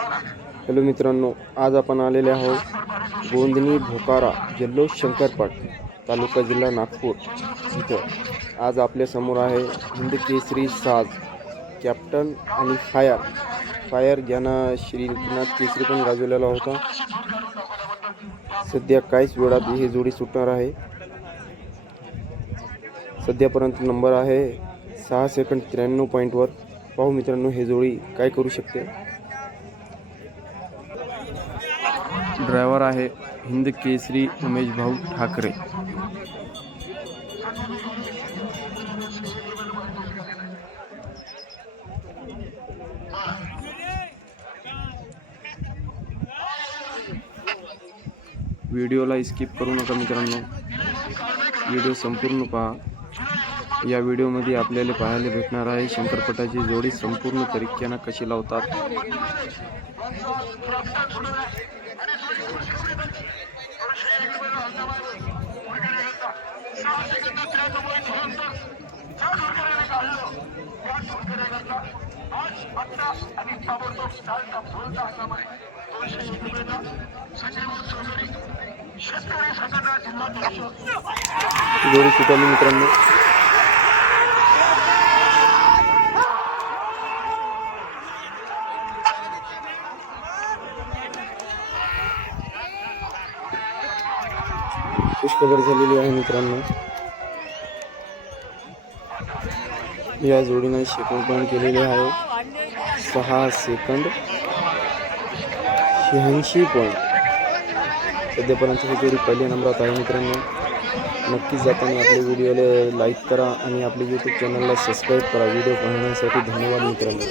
Hello मित्रांनो, आज आपण आलेले आहोत गोंदणी भोकारा जल्लोष शंकरपट तालुका जिल्हा नागपूर इथं। आज आपल्या समोर आहे हिंद केसरी साज कॅप्टन आणि फायर ज्यानं श्रीनाथ केसरी पण गाजवलेला होता। सध्या काहीच वेळात ही जोडी सुटणार आहे। सध्यापर्यंत नंबर आहे 6 सेकंद 93 पॉईंटवर। पाहू मित्रांनो हे जोडी काय करू शकते। ड्रायव्हर आहे हिंद केसरी उमेश भाऊ ठाकरे। व्हिडिओला स्किप करू नका मित्रांनो, व्हिडिओ संपूर्ण पहा। या व्हिडिओमध्ये आपल्याला पाहायला भेटणार आहे शंकरपटाची जोडी संपूर्ण तरीक्याने कशी लावतात। जोडी सुटली मित्रांनो। खुशखबर झालेली आहे मित्रांनो, या जोडीने शेकंड पॉईंट केलेले आहे 6 सेकंद 86 पॉईंट। सध्यापर्यंत ही जोडी पहिल्या नंबरात आहे मित्रांनो। नक्कीच जाताना आपल्या व्हिडिओला लाईक करा आणि आपल्या यूट्यूब चॅनलला सबस्क्राईब करा। व्हिडिओ पाहण्यासाठी धन्यवाद मित्रांनो।